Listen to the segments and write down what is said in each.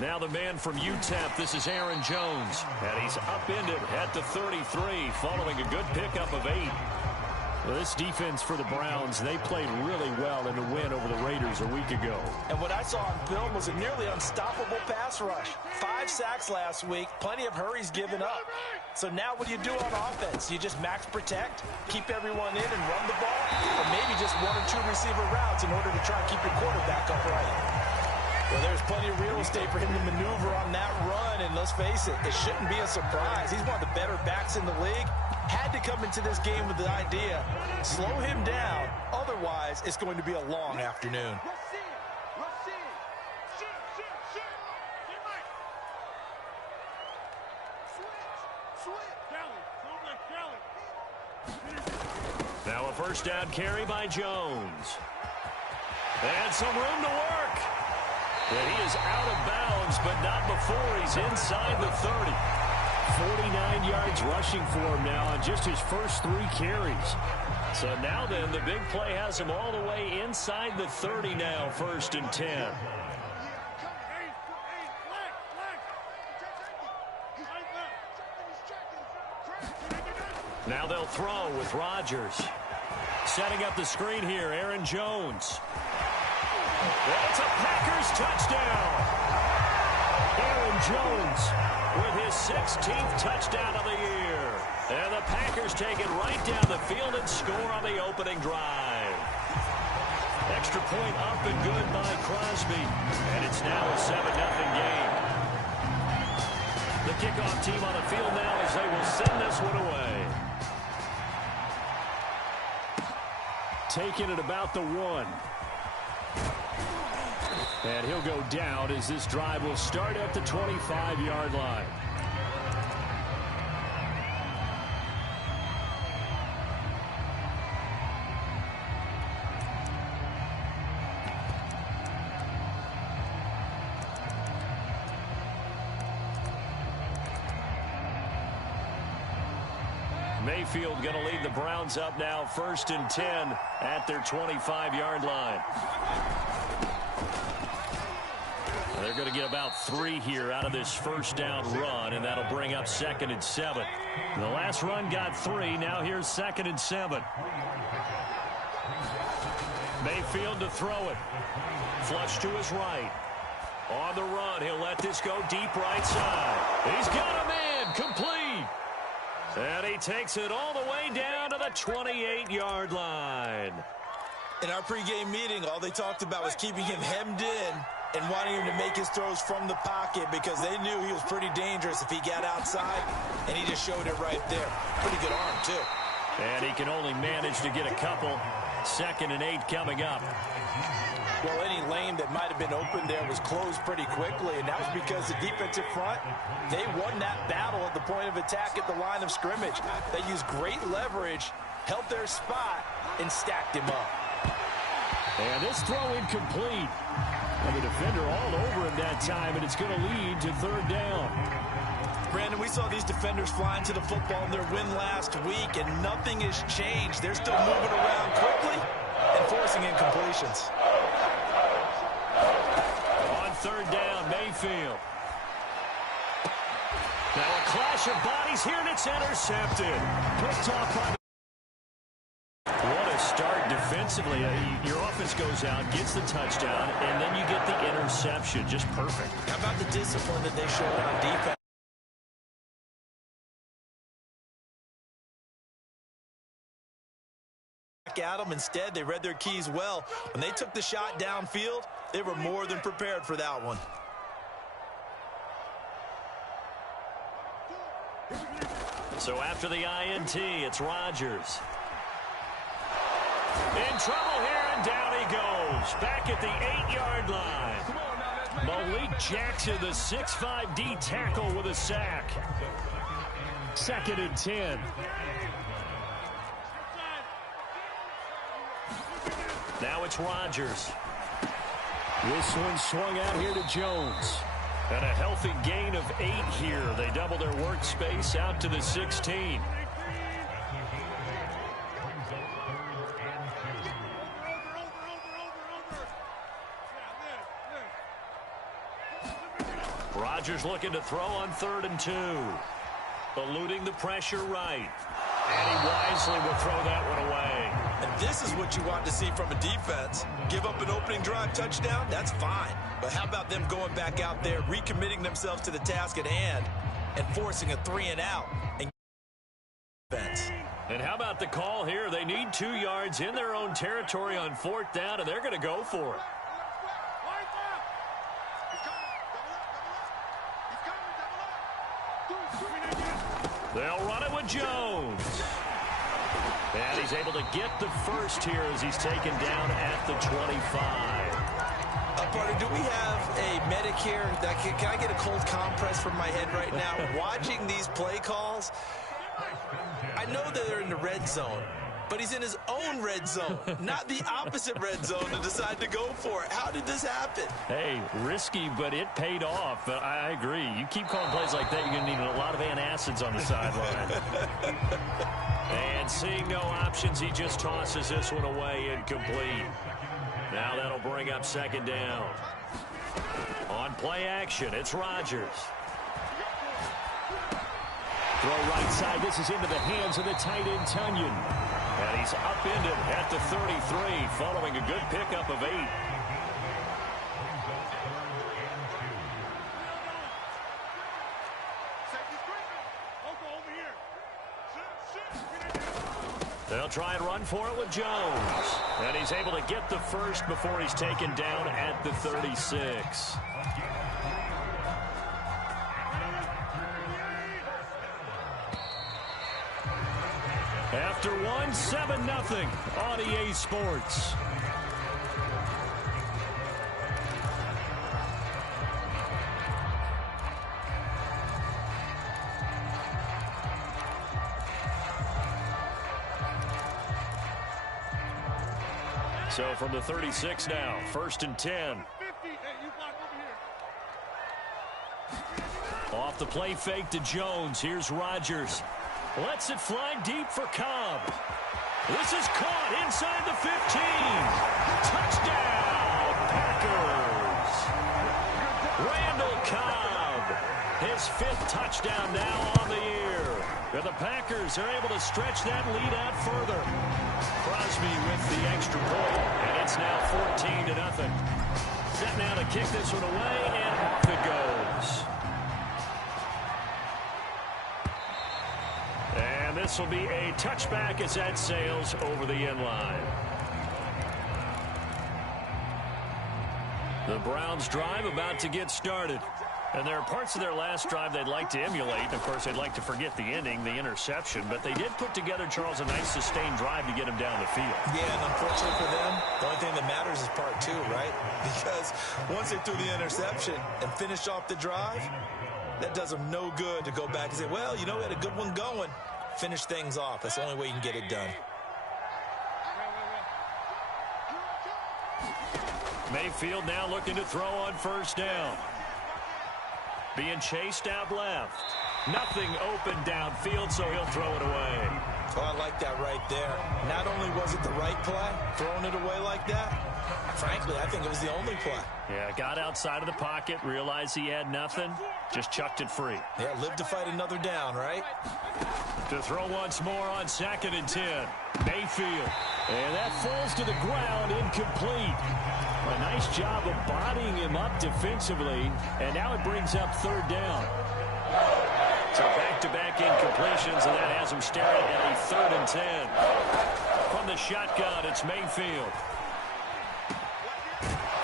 Now the man from UTEP, this is Aaron Jones. And he's upended at the 33 following a good pickup of 8. Well, this defense for the Browns, they played really well in the win over the Raiders a week ago. And what I saw on film was a nearly unstoppable pass rush. 5 sacks last week, plenty of hurries given up. So now what do you do on offense? You just max protect, keep everyone in and run the ball, or maybe just 1 or 2 receiver routes in order to try and keep your quarterback upright. Well, there's plenty of real estate for him to maneuver on that run, and let's face it, it shouldn't be a surprise. He's one of the better backs in the league. Had to come into this game with the idea, slow him down, otherwise it's going to be a long afternoon. Now a first down carry by Jones. And some room to work. And he is out of bounds, but not before he's inside the 30. 49 yards rushing for him now on just his first 3 carries. So now then, the big play has him all the way inside the 30 now, 1st and 10. Now they'll throw with Rodgers. Setting up the screen here, Aaron Jones. It's a Packers touchdown. Aaron Jones with his 16th touchdown of the year. And the Packers take it right down the field and score on the opening drive. Extra point up and good by Crosby. And it's now a 7-0 game. The kickoff team on the field now as they will send this one away. Taking it about the 1. And he'll go down as this drive will start at the 25-yard line. Mayfield going to lead the Browns up now, 1st and 10 at their 25-yard line. They're going to get about 3 here out of this first down run, and that'll bring up 2nd and 7. The last run got 3. Now here's 2nd and 7. Mayfield to throw it. Flush to his right. On the run, he'll let this go deep right side. He's got a man, complete. And he takes it all the way down to the 28-yard line. In our pregame meeting, all they talked about was keeping him hemmed in and wanting him to make his throws from the pocket because they knew he was pretty dangerous if he got outside, and he just showed it right there. Pretty good arm, too. And he can only manage to get a couple. 2nd and 8 coming up. Well, any lane that might have been open there was closed pretty quickly, and that was because the defensive front, they won that battle at the point of attack at the line of scrimmage. They used great leverage, held their spot, and stacked him up. And this throw incomplete. And the defender all over him that time, and it's going to lead to 3rd down. Brandon, we saw these defenders flying to the football in their win last week, and nothing has changed. They're still moving around quickly and forcing incompletions. On 3rd down, Mayfield. Now a clash of bodies here, and it's intercepted. Picked off by what a start defensively. Your offense goes out, gets the touchdown, and then you get the interception. Just perfect. How about the discipline that they showed on defense? At them. Instead, they read their keys well. When they took the shot downfield, they were more than prepared for that one. So after the INT, it's Rodgers. In trouble here, and down he goes. Back at the 8-yard line. Malik Jackson, the 6'5" D tackle with a sack. 2nd and 10. Now it's Rodgers. This one swung out here to Jones. And a healthy gain of 8 here. They double their workspace out to the 16. Rodgers looking to throw on 3rd and 2. Eluding the pressure right. And he wisely will throw that one away. And this is what you want to see from a defense. Give up an opening drive touchdown, that's fine. But how about them going back out there, recommitting themselves to the task at hand, and forcing a 3-and-out. And how about the call here? They need 2 yards in their own territory on 4th down, and they're going to go for it. They'll run it with Jones. And he's able to get the first here as he's taken down at the 25. Partner, do we have a medic here? Can I get a cold compress from my head right now? Watching these play calls, I know that they're in the red zone, but he's in his own red zone, not the opposite red zone to decide to go for it. How did this happen? Hey, risky, but it paid off. But I agree. You keep calling plays like that, you're going to need a lot of antacids on the sideline. And seeing no options, he just tosses this one away incomplete. Now that'll bring up 2nd down. On play action, it's Rodgers. Throw right side. This is into the hands of the tight end, Tunyon. And he's upended at the 33, following a good pickup of 8. They'll try and run for it with Jones. And he's able to get the first before he's taken down at the 36. After one, 7-0 on EA Sports. So from the 36 now, 1st and 10. Off the play fake to Jones. Here's Rodgers. Lets it fly deep for Chubb. This is caught inside the 15. Touchdown, Packers. Randall Chubb. His 5th touchdown now on the year. And the Packers are able to stretch that lead out further. Crosby with the extra point, and it's now 14-0. Set now to kick this one away, and off it goes. And this will be a touchback as that sails over the end line. The Browns drive about to get started. And there are parts of their last drive they'd like to emulate. Of course, they'd like to forget the ending, the interception. But they did put together, Charles, a nice sustained drive to get him down the field. Yeah, and unfortunately for them, the only thing that matters is part 2, right? Because once they threw the interception and finished off the drive, that does them no good to go back and say, well, you know, we had a good one going. Finish things off. That's the only way you can get it done. Mayfield now looking to throw on 1st down. Being chased out left. Nothing open downfield, so he'll throw it away. Oh, I like that right there. Not only was it the right play, throwing it away like that, frankly, I think it was the only play. Yeah, got outside of the pocket, realized he had nothing, just chucked it free. Yeah, live to fight another down, right? To throw once more on 2nd and 10. Mayfield. And that falls to the ground, incomplete. A nice job of bodying him up defensively, and now it brings up 3rd down. So back-to-back incompletions, and that has him staring at a 3rd and 10. From the shotgun, it's Mayfield.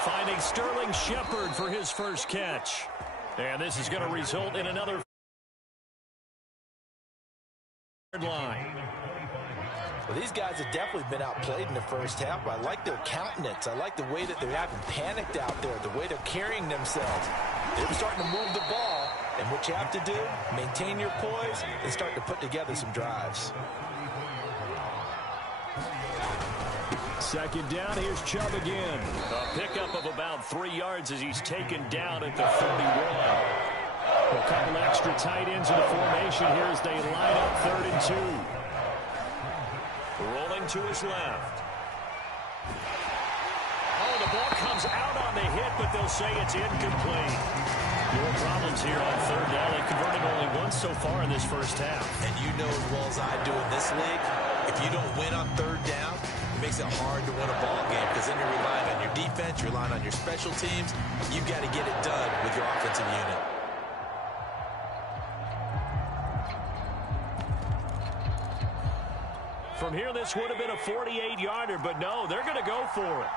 Finding Sterling Shepard for his first catch. And this is going to result in another line. Well, these guys have definitely been outplayed in the first half, but I like their countenance. I like the way that they're having panicked out there, the way they're carrying themselves. They're starting to move the ball, and what you have to do, maintain your poise and start to put together some drives. 2nd down, here's Chubb again. A pickup of about 3 yards as he's taken down at the 31. A couple extra tight ends in the formation here as they line up 3rd and 2. Rolling to his left. Oh, the ball comes out on the hit, but they'll say it's incomplete. More problems here on third down. They've converted only once so far in this first half. And you know as well as I do in this league, if you don't win on third down, it makes it hard to win a ball game because then you're relying on your defense, you're relying on your special teams. You've got to get it done with your offensive unit. From here, this would have been a 48-yarder, but no, they're going to go for it.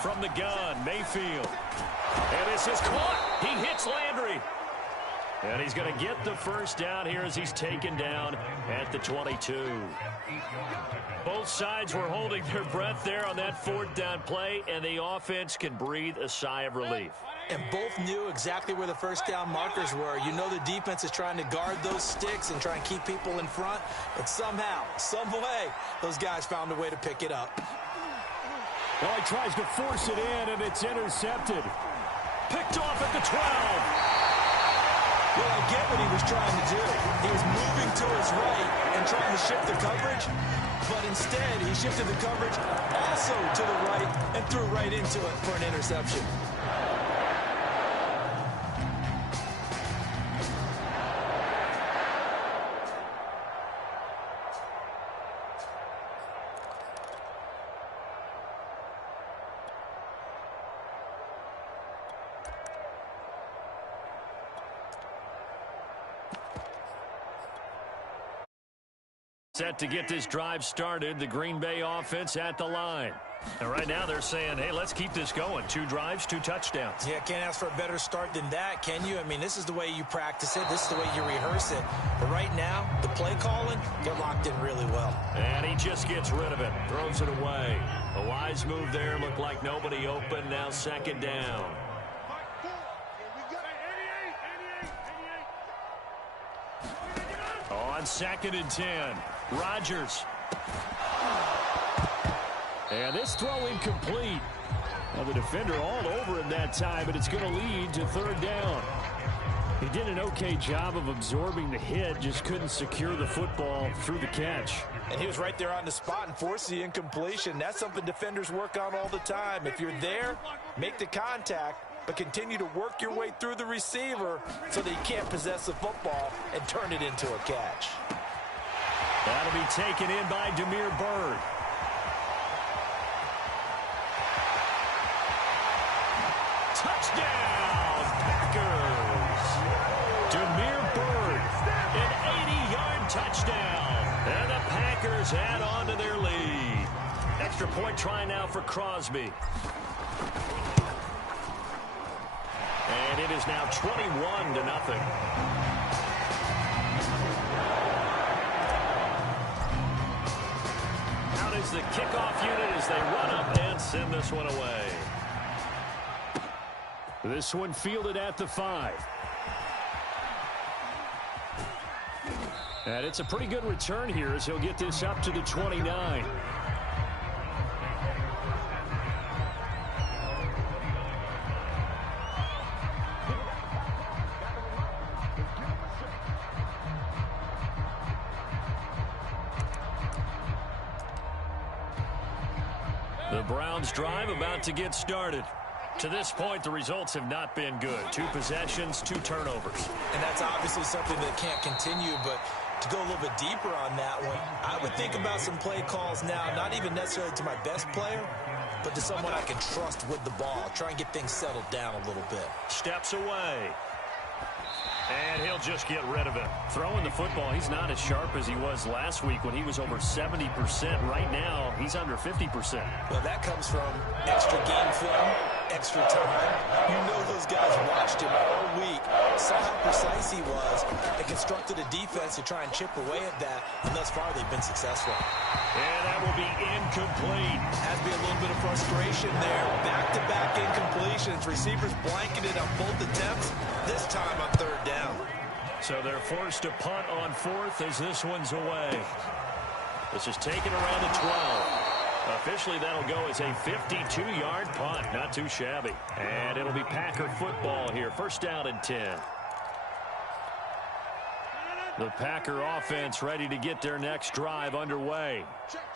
From the gun, Mayfield. And this is caught. He hits Landry. And he's going to get the first down here as he's taken down at the 22. Both sides were holding their breath there on that fourth down play, and the offense can breathe a sigh of relief. And both knew exactly where the first down markers were. You know the defense is trying to guard those sticks and try and keep people in front. But somehow, some way, those guys found a way to pick it up. Well, he tries to force it in, and it's intercepted. Picked off at the 12. Well, I get what he was trying to do. He was moving to his right and trying to shift the coverage. But instead, he shifted the coverage also to the right and threw right into it for an interception. Set to get this drive started, the Green Bay offense at the line. And right now they're saying, hey, let's keep this going. 2 drives, 2 touchdowns. Yeah, can't ask for a better start than that, can you? I mean, this is the way you practice it. This is the way you rehearse it. But right now, the play calling, they're locked in really well. And he just gets rid of it, throws it away. A wise move there, looked like nobody open, now second down. On 2nd and 10, Rodgers. And this throw incomplete. Well, the defender all over him that time, but it's going to lead to third down. He did an okay job of absorbing the hit, just couldn't secure the football through the catch. And he was right there on the spot and forced the incompletion. That's something defenders work on all the time. If you're there, make the contact, but continue to work your way through the receiver so that he can't possess the football and turn it into a catch. That'll be taken in by Demir Bird. Touchdown, Packers! Demir Bird, an 80-yard touchdown. And the Packers add on to their lead. Extra point try now for Crosby. And it is now 21-0. Out is the kickoff unit as they run up and send this one away. This one fielded at the 5. And it's a pretty good return here as he'll get this up to the 29. The Browns drive about to get started. To this point, the results have not been good. 2 possessions, 2 turnovers. And that's obviously something that can't continue, but to go a little bit deeper on that one, I would think about some play calls now, not even necessarily to my best player, but to someone I can trust with the ball. Try and get things settled down a little bit. Steps away. And he'll just get rid of it. Throwing the football, he's not as sharp as he was last week when he was over 70%. Right now, he's under 50%. Well, that comes from extra game film, extra time. You know those guys watched him all week, saw how precise he was, and constructed a defense to try and chip away at that, and thus far they've been successful. And that will be incomplete. Has to be a little bit of frustration there. Back-to-back incompletions. Receivers blanketed on both attempts, this time on third down. So they're forced to punt on 4th as this one's away. This is taken around the 12. Officially, that'll go as a 52-yard punt. Not too shabby. And it'll be Packer football here. First down and 10. The Packer offense ready to get their next drive underway.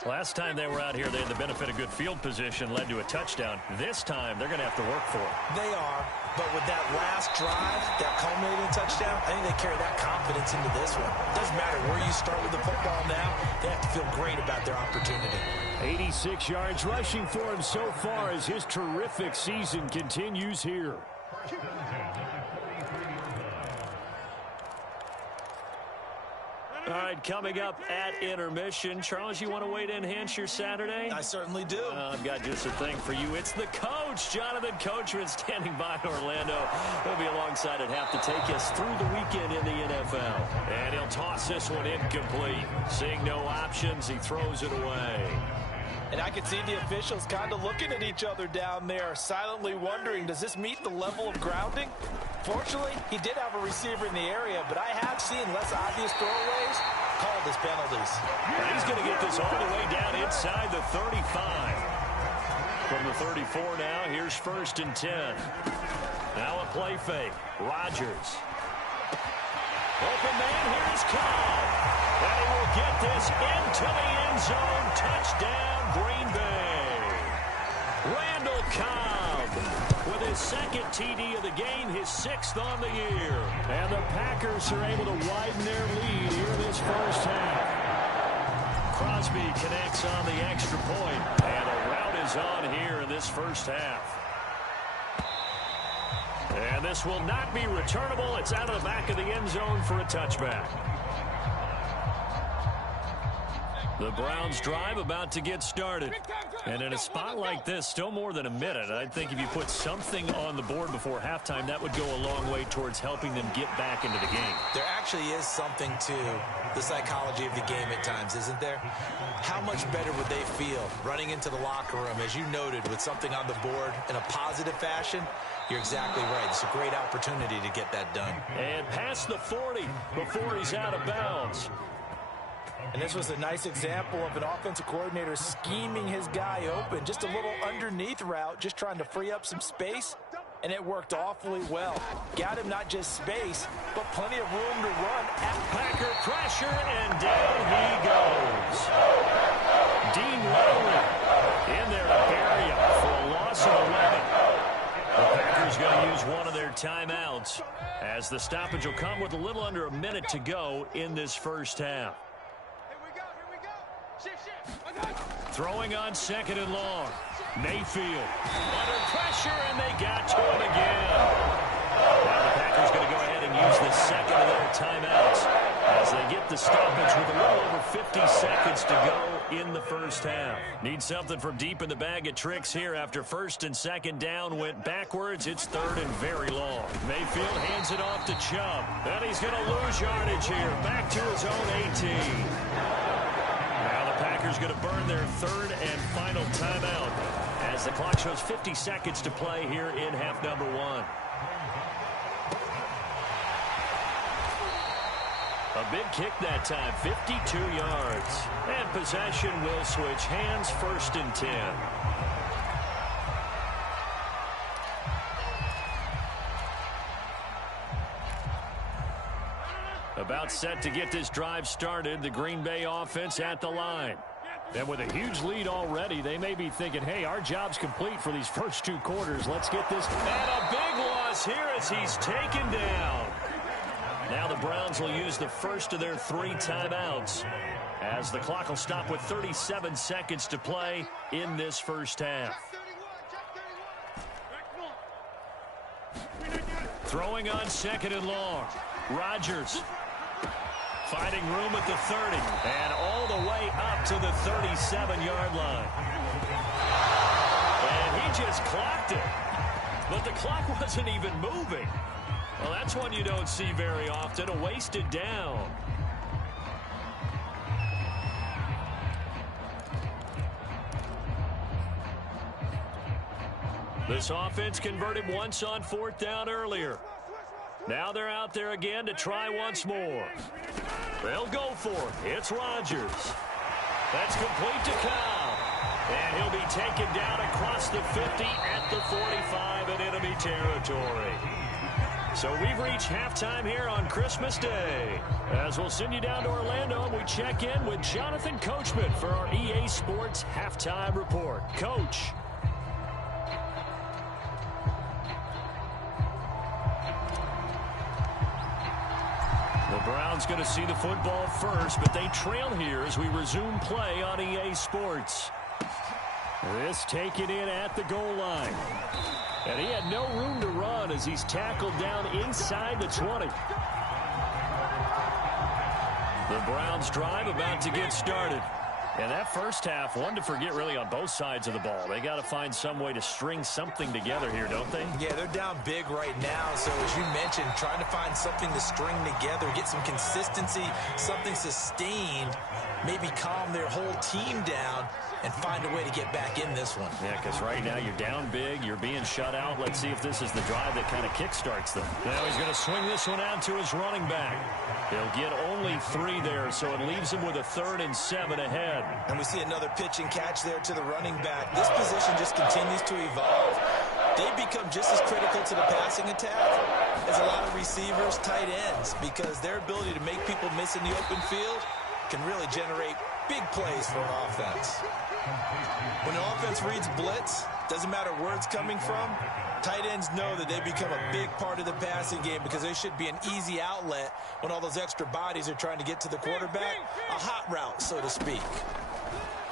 Last time they were out here, they had the benefit of good field position, led to a touchdown. This time, they're going to have to work for it. They are, but with that last drive, that culminating touchdown, I think they carry that confidence into this one. It doesn't matter where you start with the football now, they have to feel great about their opportunity. 86 yards rushing for him so far as his terrific season continues here. All right, coming up at intermission. Charles, you want to wait to enhance your Saturday? I certainly do. I've got just a thing for you. It's the coach, Jonathan Coachman, standing by in Orlando. He'll be alongside at half to take us through the weekend in the NFL. And he'll toss this one incomplete. Seeing no options, he throws it away. And I can see the officials kind of looking at each other down there, silently wondering, does this meet the level of grounding? Fortunately, he did have a receiver in the area, but I have seen less obvious throwaways called as penalties. And he's going to get this all the way down inside the 35. From the 34 now, here's 1st and 10. Now a play fake. Rodgers. Open man, here's Chubb. And he will get this into the end zone. Touchdown, Green Bay. Randall Cobb with his 2nd TD of the game, his 6th on the year. And the Packers are able to widen their lead here in this first half. Crosby connects on the extra point, and a rout is on here in this first half. And this will not be returnable. It's out of the back of the end zone for a touchback. The Browns drive about to get started. And in a spot like this, still more than a minute, I think if you put something on the board before halftime, that would go a long way towards helping them get back into the game. There actually is something to the psychology of the game at times, isn't there? How much better would they feel running into the locker room, as you noted, with something on the board in a positive fashion? You're exactly right. It's a great opportunity to get that done. And past the 40 before he's out of bounds. And this was a nice example of an offensive coordinator scheming his guy open. Just a little underneath route, just trying to free up some space. And it worked awfully well. Got him not just space, but plenty of room to run. Packer pressure, and down he goes. Dean Lowry in there to bury him for a loss of 11. The Packers going to use one of their timeouts as the stoppage will come with a little under a minute to go in this first half. Throwing on 2nd and long. Mayfield under pressure, and they got to him again. Now the Packers going to go ahead and use the 2nd of their timeouts as they get the stoppage with a little over 50 seconds to go in the first half. Need something from deep in the bag of tricks here after 1st and 2nd down went backwards. It's 3rd and very long. Mayfield hands it off to Chubb. And he's going to lose yardage here. Back to his own 18. Packers going to burn their 3rd and final timeout as the clock shows 50 seconds to play here in half number 1. A big kick that time, 52 yards. And possession will switch hands, 1st and 10. About set to get this drive started, the Green Bay offense at the line. And with a huge lead already, they may be thinking, hey, our job's complete for these first 2 quarters. Let's get this. And a big loss here as he's taken down. Now the Browns will use the first of their 3 timeouts as the clock will stop with 37 seconds to play in this first half. Throwing on 2nd and long. Rodgers. Finding room at the 30, and all the way up to the 37-yard line. And he just clocked it. But the clock wasn't even moving. Well, that's one you don't see very often, a wasted down. This offense converted once on 4th down earlier. Now they're out there again to try once more. They'll go for it. It's Rodgers. That's complete to Cobb. And he'll be taken down across the 50 at the 45 in enemy territory. So we've reached halftime here on Christmas Day. As we'll send you down to Orlando, and we check in with Jonathan Coachman for our EA Sports Halftime Report. Coach. The Browns going to see the football first, but they trail here as we resume play on EA Sports. This taken in at the goal line. And he had no room to run as he's tackled down inside the 20. The Browns drive about to get started. And that first half, one to forget really on both sides of the ball. They got to find some way to string something together here, don't they? Yeah, they're down big right now. So as you mentioned, trying to find something to string together, get some consistency, something sustained, maybe calm their whole team down and find a way to get back in this one. Yeah, because right now you're down big, you're being shut out. Let's see if this is the drive that kind of kickstarts them. Now he's going to swing this one out to his running back. He'll get only 3 there, so it leaves him with a 3rd and 7 ahead. And we see another pitch and catch there to the running back. This position just continues to evolve. They become just as critical to the passing attack as a lot of receivers, tight ends, because their ability to make people miss in the open field can really generate big plays for an offense. When the offense reads blitz, doesn't matter where it's coming from, tight ends know that they become a big part of the passing game because they should be an easy outlet when all those extra bodies are trying to get to the quarterback. A hot route, so to speak.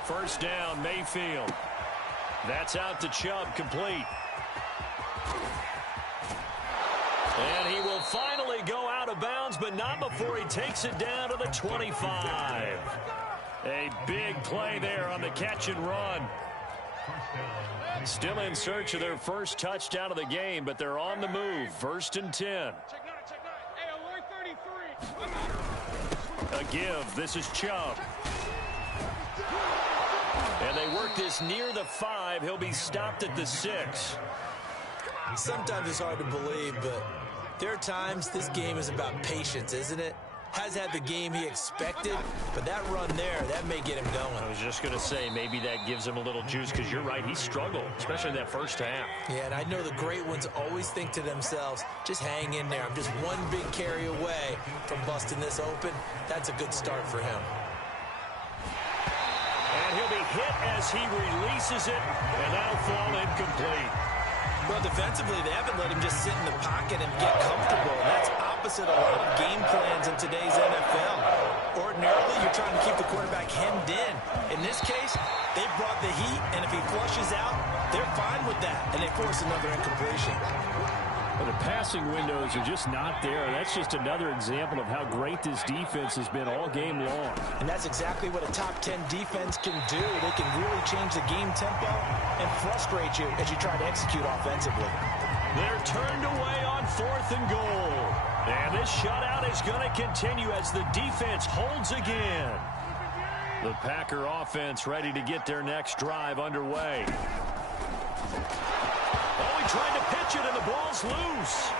First down, Mayfield. That's out to Chubb, complete. And he will finally go out of bounds, but not before he takes it down to the 25. A big play there on the catch and run. Still in search of their first touchdown of the game, but they're on the move. 1st and 10. A give. This is Chubb. And they work this near the 5. He'll be stopped at the 6. Sometimes it's hard to believe, but there are times this game is about patience, isn't it? Has had the game he expected, but that run there, that may get him going. I was just going to say, maybe that gives him a little juice, because you're right, he struggled, especially in that first half. Yeah, and I know the great ones always think to themselves, just hang in there. I'm just one big carry away from busting this open. That's a good start for him. And he'll be hit as he releases it, and that'll fall incomplete. Well, defensively, they haven't let him just sit in the pocket and get comfortable. That's opposite a lot of game plans in today's NFL. Ordinarily, you're trying to keep the quarterback hemmed in. In this case, they brought the heat, and if he flushes out, they're fine with that, and they force another incompletion. Well, the passing windows are just not there. That's just another example of how great this defense has been all game long. And that's exactly what a top 10 defense can do. They can really change the game tempo and frustrate you as you try to execute offensively. They're turned away on 4th and goal. And this shutout is going to continue as the defense holds again. The Packer offense ready to get their next drive underway. Oh, he tried to pitch it, and the ball's loose.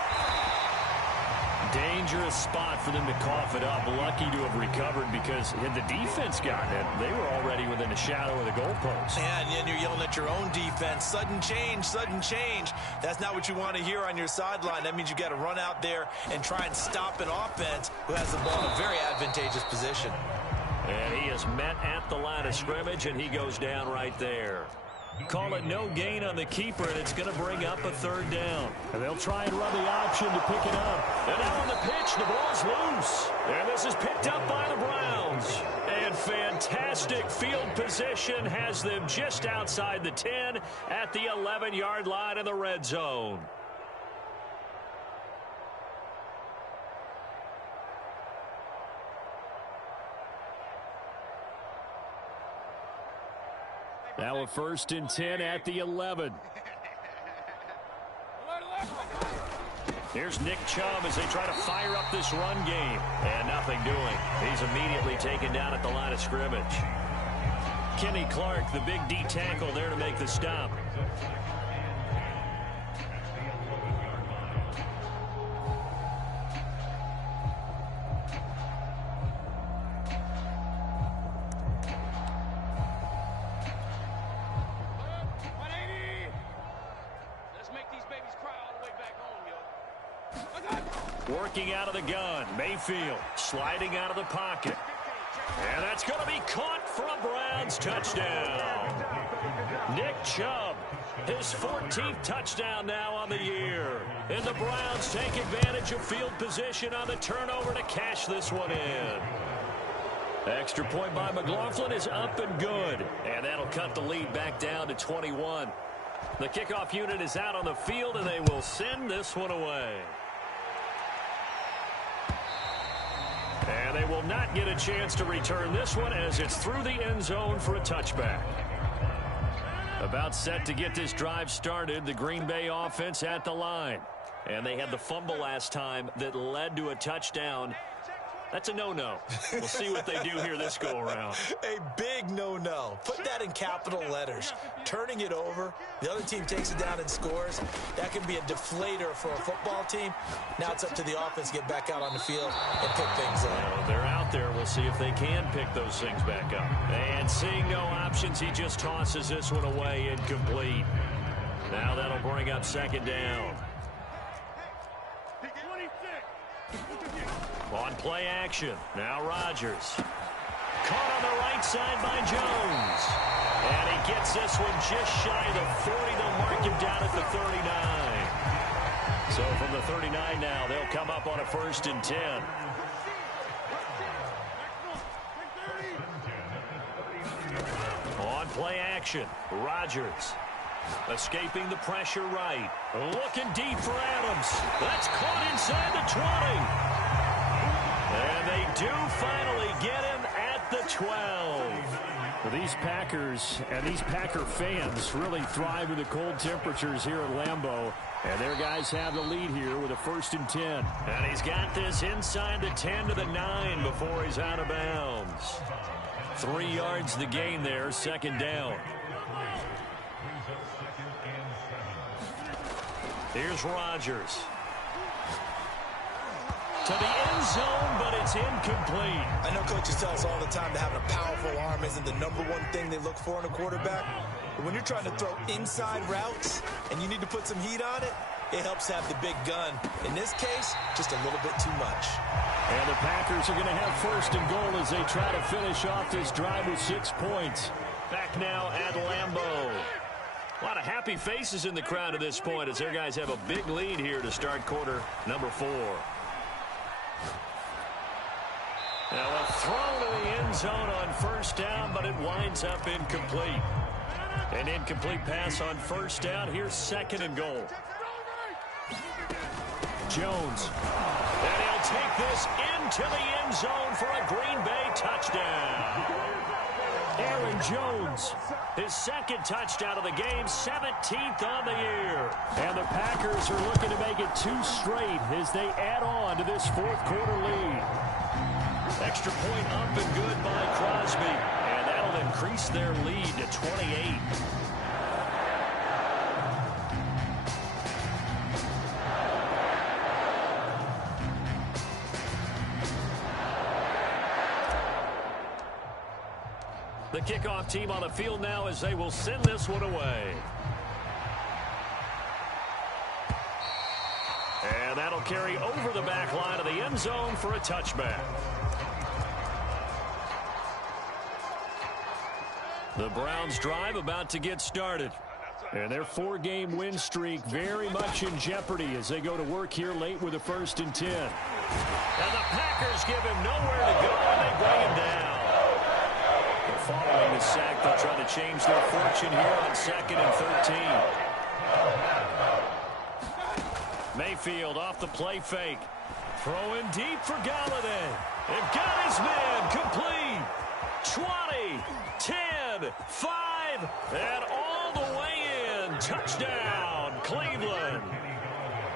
Dangerous spot for them to cough it up. Lucky to have recovered, because had the defense gotten it, they were already within a shadow of the goalpost. Yeah, and then you're yelling at your own defense. Sudden change, sudden change. That's not what you want to hear on your sideline. That means you got to run out there and try and stop an offense who has the ball in a very advantageous position. And he is met at the line of scrimmage, and he goes down right there. Call it no gain on the keeper, and it's going to bring up a 3rd down. And they'll try and run the option to pick it up. And now on the pitch, the ball's loose. And this is picked up by the Browns. And fantastic field position has them just outside the 10 at the 11-yard line in the red zone. Now a 1st and 10 at the 11. Here's Nick Chubb as they try to fire up this run game. And nothing doing. He's immediately taken down at the line of scrimmage. Kenny Clark, the big D tackle, there to make the stop. Working out of the gun. Mayfield sliding out of the pocket. And that's going to be caught for a Browns touchdown. Nick Chubb, his 14th touchdown now on the year. And the Browns take advantage of field position on the turnover to cash this one in. Extra point by McLaughlin is up and good. And that'll cut the lead back down to 21. The kickoff unit is out on the field, and they will send this one away. And they will not get a chance to return this one as it's through the end zone for a touchback. About set to get this drive started, the Green Bay offense at the line. And they had the fumble last time that led to a touchdown. That's a no-no. We'll see what they do here this go-around. A big no-no. Put that in capital letters. Turning it over, the other team takes it down and scores. That can be a deflator for a football team. Now it's up to the offense to get back out on the field and pick things up. Well, they're out there. We'll see if they can pick those things back up. And seeing no options, he just tosses this one away, incomplete. Now that'll bring up second down. On play action, now Rodgers. Caught on the right side by Jones. And he gets this one just shy of the 40. They'll mark him down at the 39. So from the 39 now, they'll come up on a 1st and 10. On play action, Rodgers. Escaping the pressure right. Looking deep for Adams. That's caught inside the 20. And they do finally get him at the 12. Well, these Packers and these Packer fans really thrive with the cold temperatures here at Lambeau. And their guys have the lead here with a 1st and 10. And he's got this inside the 10 to the 9 before he's out of bounds. 3 yards the gain there, second down. Here's Rodgers. To the end zone, but it's incomplete. I know coaches tell us all the time that having a powerful arm isn't the #1 thing they look for in a quarterback. But when you're trying to throw inside routes and you need to put some heat on it, it helps have the big gun. In this case, just a little bit too much. And the Packers are going to have 1st and goal as they try to finish off this drive with 6 points. Back now at Lambeau. A lot of happy faces in the crowd at this point as their guys have a big lead here to start quarter number 4. Now a throw to the end zone on 1st down, but it winds up incomplete. An incomplete pass on 1st down. Here's 2nd and goal. Jones. And he'll take this into the end zone for a Green Bay touchdown. Aaron Jones, his 2nd touchdown of the game, 17th on the year. And the Packers are looking to make it 2 straight as they add on to this 4th quarter lead. Extra point up and good by Crosby. And that'll increase their lead to 28. The kickoff team on the field now as they will send this one away. And that'll carry over the back line of the end zone for a touchback. The Browns drive about to get started. And their 4-game win streak very much in jeopardy as they go to work here late with a 1st and 10. And the Packers give him nowhere to go, and they bring him down. Following the sack, they'll try to change their fortune here on 2nd and 13. Mayfield off the play fake. Throwing deep for Galladay. They've got his man complete. 20, 10, 5, and all the way in. Touchdown, Cleveland.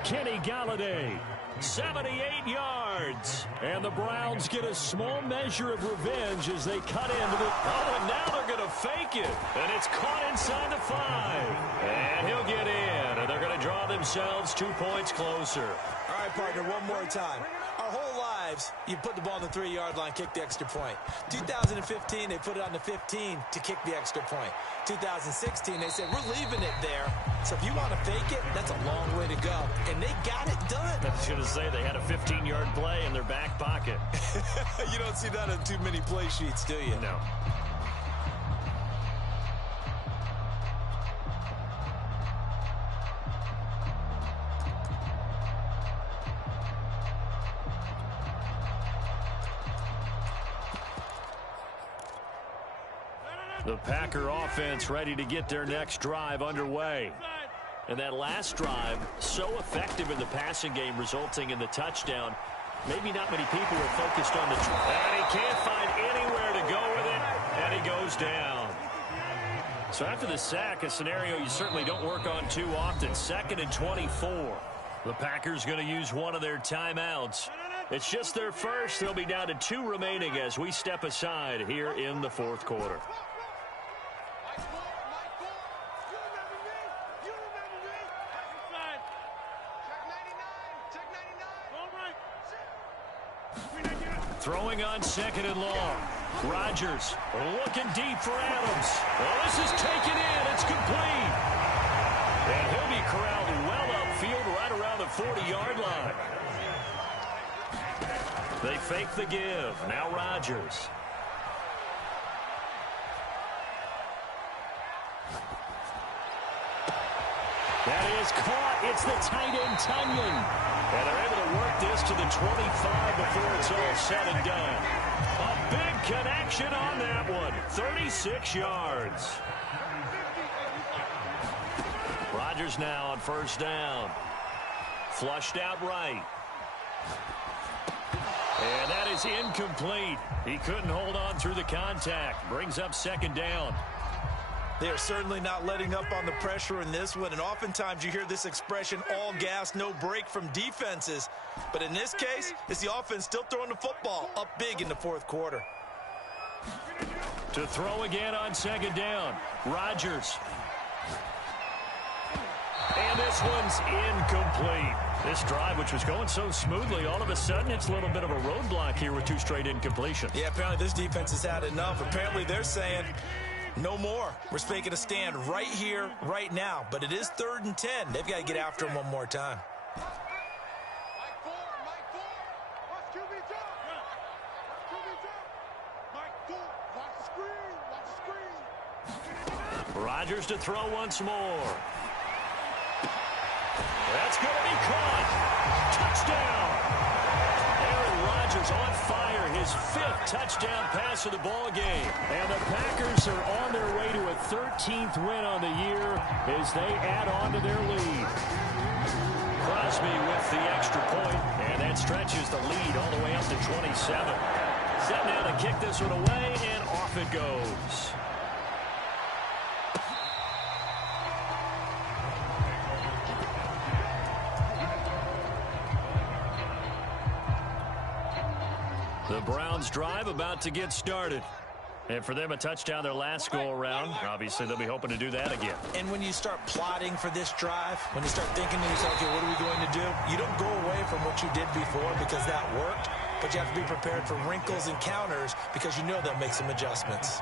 Kenny Galladay. 78 yards. And the Browns get a small measure of revenge as they cut into the... Oh, and now they're going to fake it. And it's caught inside the 5. And he'll get in. And they're going to draw themselves 2 points closer. All All right, partner, one more time. Our whole lives, you put the ball on the 3-yard line, kick the extra point. 2015, they put it on the 15 to kick the extra point. 2016, they said, we're leaving it there. So if you want to fake it, that's a long way to go. And they got it done. I was going to say, they had a 15-yard play in their back pocket. You don't see that on too many play sheets, do you? No. The Packer offense ready to get their next drive underway. And that last drive, so effective in the passing game, resulting in the touchdown. Maybe not many people were focused on the... And he can't find anywhere to go with it, and he goes down. So after the sack, a scenario you certainly don't work on too often. 2nd and 24. The Packers going to use one of their timeouts. It's just their first. They'll be down to 2 remaining as we step aside here in the 4th quarter. Throwing on 2nd and long. Rodgers looking deep for Adams. Well, this is taken in. It's complete. And he'll be corralled well upfield right around the 40-yard line. They fake the give. Now Rodgers. That is caught. It's the tight end, Tunyon. And they're able to work this to the 25 before it's all said and done. A big connection on that one. 36 yards. Rodgers now on 1st down. Flushed out right. And that is incomplete. He couldn't hold on through the contact. Brings up 2nd down. They are certainly not letting up on the pressure in this one, and oftentimes you hear this expression, all gas, no break from defenses. But in this case, it's the offense still throwing the football up big in the 4th quarter. To throw again on 2nd down, Rodgers. And this one's incomplete. This drive, which was going so smoothly, all of a sudden it's a little bit of a roadblock here with 2 straight incompletions. Yeah, apparently this defense has had enough. Apparently they're saying, no more. We're making a stand right here, right now. But it is 3rd and 10. They've got to get after him one more time. Rodgers to throw once more. That's going to be caught. Touchdown. Aaron Rodgers on fire. His 5th touchdown pass of the ball game. And the Packers are on their way to a 13th win on the year as they add on to their lead. Crosby with the extra point, and that stretches the lead all the way up to 27. Set now to kick this one away, and off it goes. The Browns drive about to get started. And for them, a touchdown their last go-around. Obviously, they'll be hoping to do that again. And when you start plotting for this drive, when you start thinking to yourself, okay, what are we going to do? You don't go away from what you did before because that worked. But you have to be prepared for wrinkles and counters because you know they'll make some adjustments.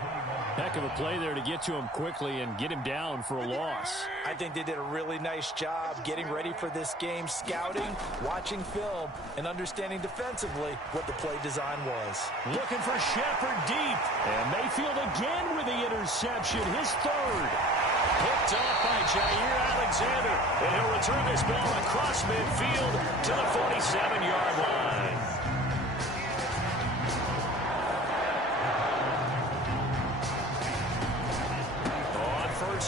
Heck of a play there to get to him quickly and get him down for a loss. I think they did a really nice job getting ready for this game, scouting, watching film, and understanding defensively what the play design was. Looking for Shepard deep. And Mayfield again with the interception, his 3rd. Picked off by Jair Alexander. And he'll return this ball across midfield to the 47-yard line.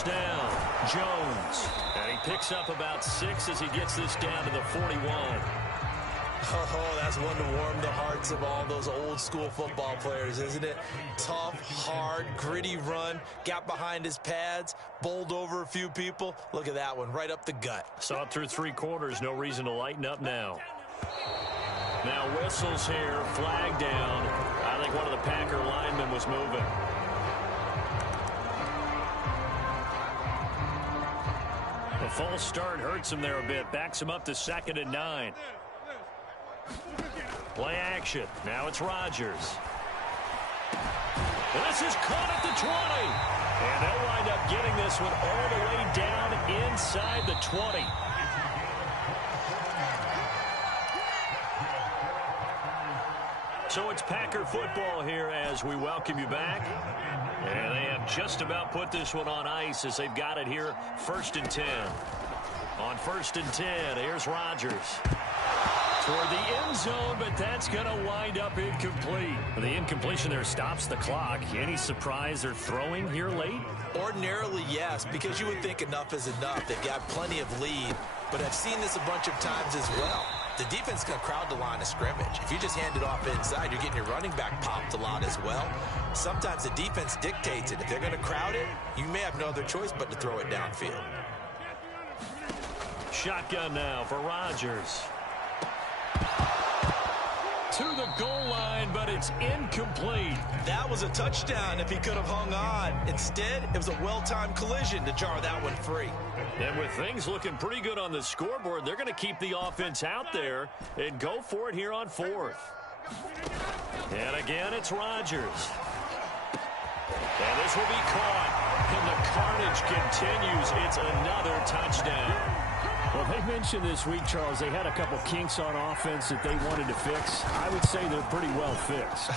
Down, Jones, and he picks up about 6 as he gets this down to the 41. Oh, that's one to warm the hearts of all those old school football players, isn't it? Tough, hard, gritty run, got behind his pads, bowled over a few people. Look at that one, right up the gut. Saw it through 3 quarters, no reason to lighten up now. Now whistles here, flag down. I think one of the Packer linemen was moving. The false start hurts him there a bit. Backs him up to 2nd and 9. Play action. Now it's Rodgers. And this is caught at the 20. And they'll wind up getting this one all the way down inside the 20. So it's Packer football here as we welcome you back. And they have just about put this one on ice as they've got it here. 1st and 10. On 1st and 10, here's Rodgers. Toward the end zone, but that's going to wind up incomplete. The incompletion there stops the clock. Any surprise they're throwing here late? Ordinarily, yes, because you would think enough is enough. They've got plenty of lead, but I've seen this a bunch of times as well. The defense can crowd the line of scrimmage. If you just hand it off inside, you're getting your running back popped a lot as well. Sometimes the defense dictates it. If they're going to crowd it, you may have no other choice but to throw it downfield. Shotgun now for Rodgers. To the goal line, but it's incomplete. That was a touchdown if he could have hung on. Instead, it was a well-timed collision to jar that one free. And with things looking pretty good on the scoreboard, they're going to keep the offense out there and go for it here on 4th. And again, it's Rodgers. And this will be caught. And the carnage continues. It's another touchdown. Well, they mentioned this week, Charles, they had a couple kinks on offense that they wanted to fix. I would say they're pretty well fixed.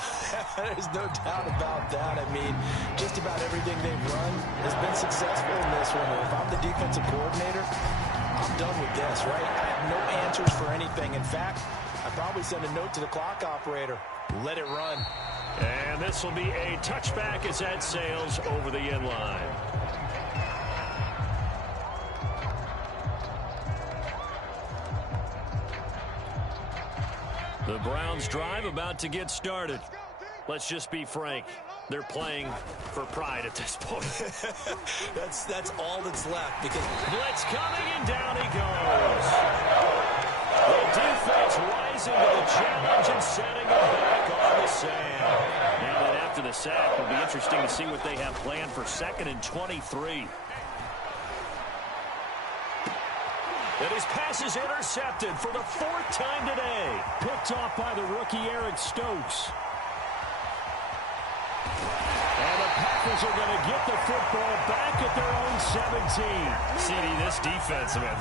There's no doubt about that. I mean, just about everything they've run has been successful in this one. And if I'm the defensive coordinator, I'm done with this, right? I have no answers for anything. In fact, I probably send a note to the clock operator. Let it run. And this will be a touchback as that sails over the end line. The Browns drive about to get started. Let's just be frank. They're playing for pride at this point. That's all that's left because blitz coming and down he goes. The defense rising to the challenge and setting it back on the sand. And then after the sack, it'll be interesting to see what they have planned for 2nd and 23. And his pass is intercepted for the 4th time today. Picked off by the rookie Eric Stokes. And the Packers are going to get the football back at their own 17. CD, this defense, man,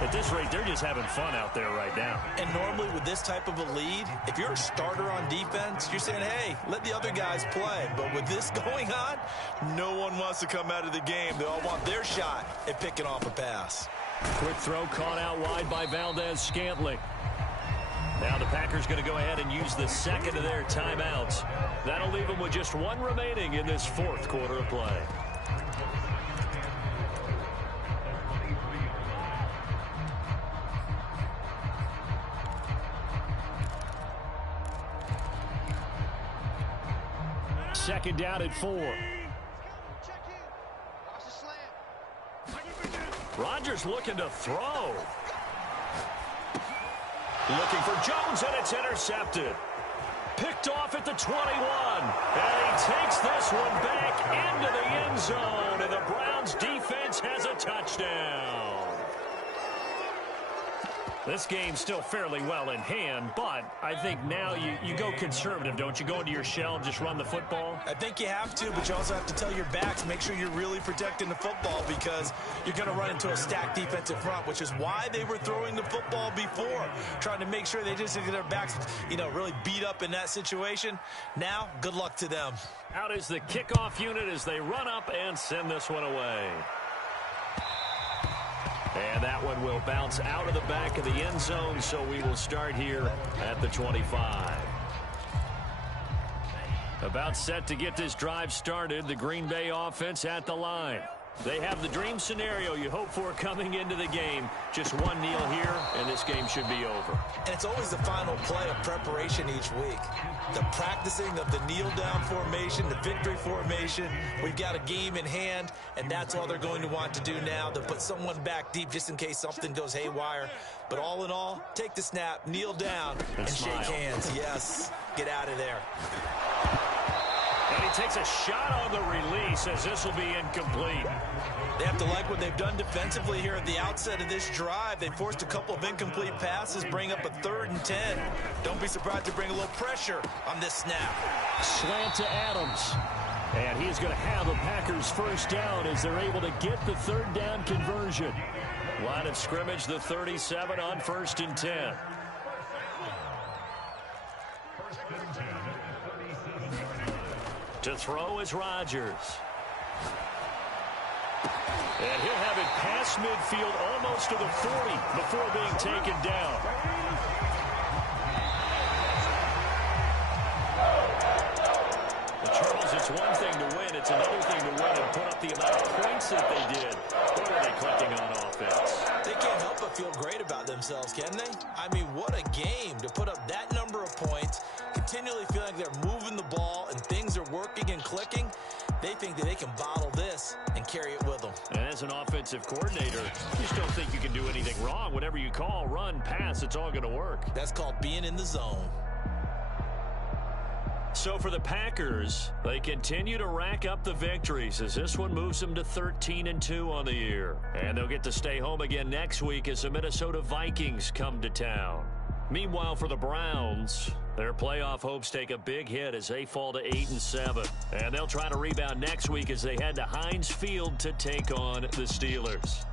at this rate, they're just having fun out there right now. And normally with this type of a lead, if you're a starter on defense, you're saying, hey, let the other guys play. But with this going on, no one wants to come out of the game. They all want their shot at picking off a pass. Quick throw caught out wide by Valdez-Scantling. Now the Packers going to go ahead and use the 2nd of their timeouts. That'll leave them with just 1 remaining in this 4th quarter of play. Second down at 4. Rodgers looking to throw. Looking for Jones, and it's intercepted. Picked off at the 21. And he takes this one back into the end zone, and the Browns defense has a touchdown. This game's still fairly well in hand, but I think now you go conservative, don't you? Go into your shell and just run the football? I think you have to, but you also have to tell your backs, make sure you're really protecting the football because you're going to run into a stacked defensive front, which is why they were throwing the football before, trying to make sure they just get their backs, really beat up in that situation. Now, good luck to them. Out is the kickoff unit as they run up and send this one away. And that one will bounce out of the back of the end zone, so we will start here at the 25. About set to get this drive started, the Green Bay offense at the line. They have the dream scenario you hope for coming into the game. Just one kneel here, and this game should be over. And it's always the final play of preparation each week. The practicing of the kneel-down formation, the victory formation. We've got a game in hand, and that's all they're going to want to do now. They'll put someone back deep just in case something goes haywire. But all in all, take the snap, kneel down, and shake hands. Yes, get out of there. And he takes a shot on the release as this will be incomplete. They have to like what they've done defensively here at the outset of this drive. They forced a couple of incomplete passes, bring up a 3rd and 10. Don't be surprised to bring a little pressure on this snap. Slant to Adams. And he's going to have a Packers first down as they're able to get the 3rd down conversion. Line of scrimmage, the 37 on 1st and 10. To throw is Rodgers. And he'll have it past midfield almost to the 40 before being taken down. Well, Charles, it's one thing to win. It's another thing to win and put up the amount of points that they did. What are they clicking on offense? They can't help but feel great about themselves, can they? I mean, what a game to put up that number of points, continually feeling like they're moving the ball and things are working and clicking. They think that they can bottle this and carry it with them. And as an offensive coordinator, you just don't think you can do anything wrong. Whatever you call, run, pass, it's all going to work. That's called being in the zone. So for the Packers, they continue to rack up the victories as this one moves them to 13-2 on the year. And they'll get to stay home again next week as the Minnesota Vikings come to town. Meanwhile, for the Browns, their playoff hopes take a big hit as they fall to 8-7. And they'll try to rebound next week as they head to Heinz Field to take on the Steelers.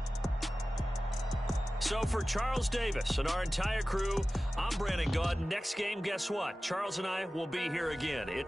So for Charles Davis and our entire crew, I'm Brandon Gaudin. Next game, guess what? Charles and I will be here again. It